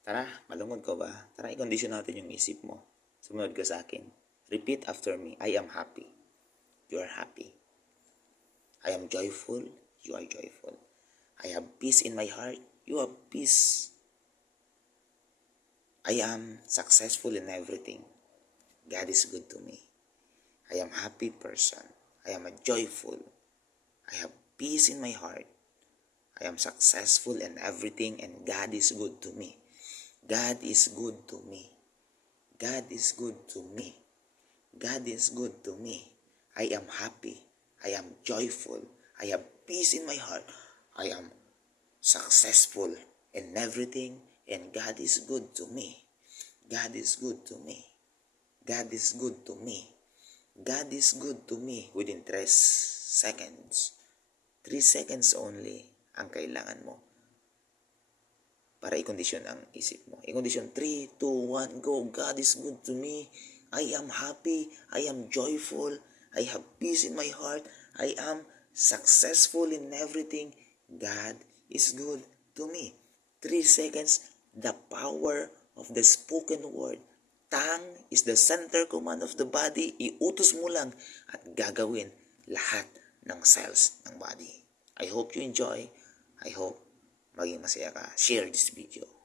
Tara, malungod ka ba? Tara, i-condition natin yung isip mo. Sumunod ka sa akin. Repeat after me. I am happy. You are happy. I am joyful. You are joyful. I have peace in my heart. You have peace. I am successful in everything. God is good to me. I am happy person. I am a joyful. I have peace in my heart. I am successful in everything and God is good to me. God is good to me. God is good to me. God is good to me. I am happy. I am joyful. I have peace in my heart. I am successful in everything and God is good to me. God is good to me. God is good to me. God is good to me within 3 seconds. 3 seconds only ang kailangan mo para i-condition ang isip mo. I-condition 3, 2, 1, go. God is good to me. I am happy. I am joyful. I have peace in my heart. I am successful in everything. God is good to me. 3 seconds, the power of the spoken word. Tongue is the center command of the body. Iutos mo lang at gagawin lahat ng cells ng body. I hope you enjoy. I hope maging masaya ka. Share this video.